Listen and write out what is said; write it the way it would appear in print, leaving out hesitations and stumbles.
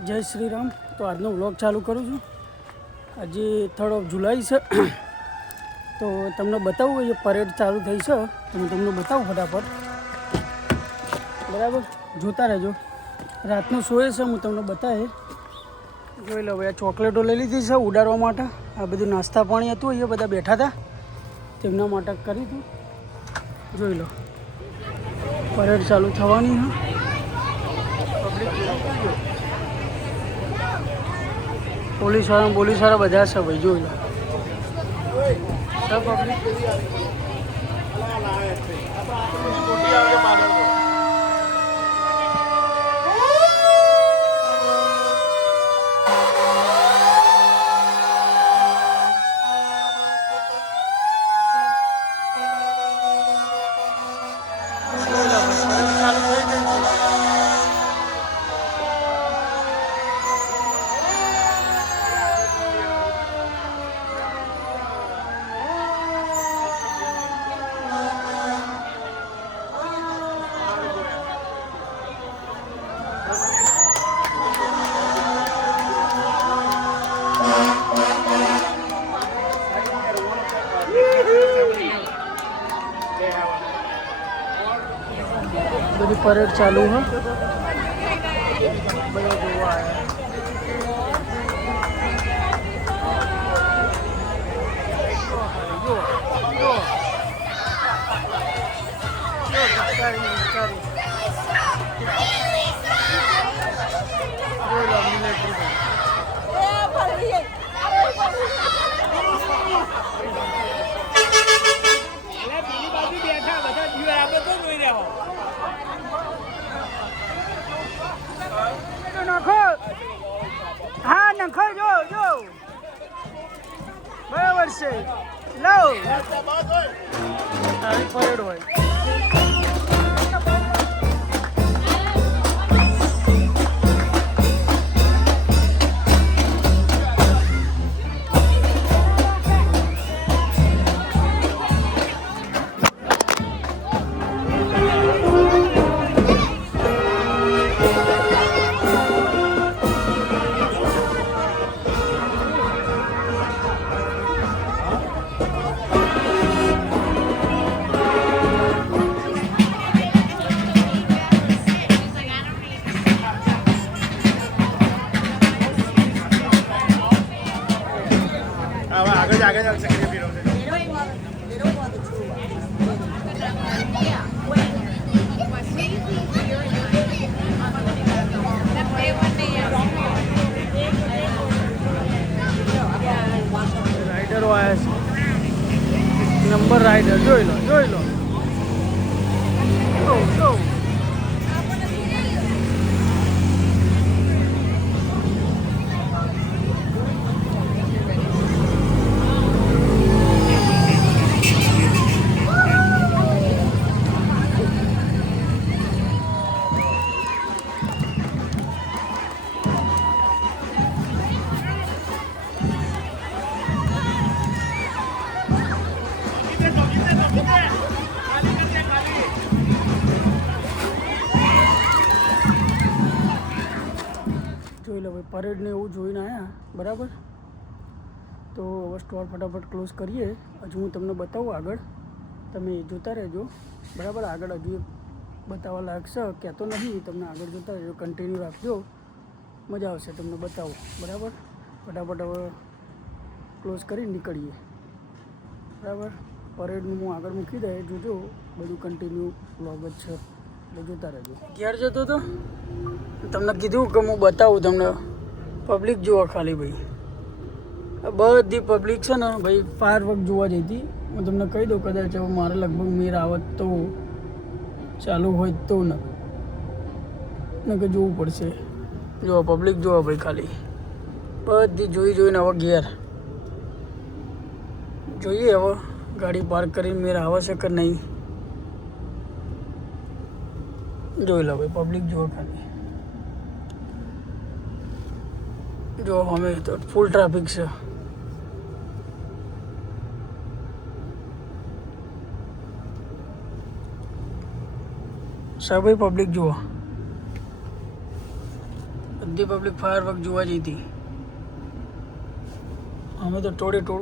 જય શ્રી રામ. તો આજનો વ્લોગ ચાલુ કરું છું. આજે 3 જુલાઈ છે. તો તમને બતાવું એ પરેડ ચાલુ થઈ છે. તો હું તમને બતાવું ફટાફટ. બરાબર, જોતા રહેજો. રાતનો શોએ છે, હું તમને બતાવે. જોઈ લો ભાઈ, આ ચોકલેટો લઈ લીધી છે ઉડાડવા માટે. આ બધું નાસ્તા પાણી હતું, એ બધા બેઠા હતા, તેમના માટે કરી હતું. જોઈ લો, પરેડ ચાલુ થવાની છે. પોલીસવાળા બધા છે ભાઈ, જોઈ લો. સબ પબ્લિક बड़ी परेड चालू है. बड़ा गोवा है. हाँ नखो जो जो बराबर से लो सारी परेड હોય. आगे चल सकते फिर राइडर आया नंबर राइडर જોઈ લો go. જોઈ લો ભાઈ, પરેડને એવું જોઈને આવ્યા. બરાબર, તો હવે સ્ટોર ફટાફટ ક્લોઝ કરીએ. હજુ હું તમને બતાવું આગળ, તમે જોતા રહેજો. બરાબર, આગળ હજુ બતાવવા લાયક છે, કહેતો નથી. તમને આગળ જોતા રહેજો, કન્ટિન્યુ રાખજો, મજા આવશે તમને બતાવું. બરાબર, ફટાફટ હવે ક્લોઝ કરી નીકળીએ. બરાબર, પરેડનું હું આગળ મૂકી દે, જોજો. બધું કન્ટિન્યુ વ્લોગ જ છે, એટલે જોતા રહેજો. ઘેર જતો હતો, તમને કીધું કે હું બતાવું તમને. પબ્લિક જોવા ખાલી ભાઈ, બધી પબ્લિક છે ને ભાઈ, ફાયર વર્ક જોવા જતી. હું તમને કહી દઉં, કદાચ હવે મારે લગભગ મેર આવત તો ચાલુ હોય તો ને કે જોવું પડશે. જો પબ્લિક જોવા ભાઈ, ખાલી બધી જોઈને હવે ઘેર જોઈએ. હવે ગાડી પાર્ક કરીને મેર આવે છે કે નહીં, જોઈ લો ભાઈ. પબ્લિક જોવા ખાલી, જો અમે તો ફૂલ ટ્રાફિક છે. સભી પબ્લિક જુઓ, બધી પબ્લિક ફાયર વર્ક જોવા જઈ હતી. અમે તો ટોળે ટોળું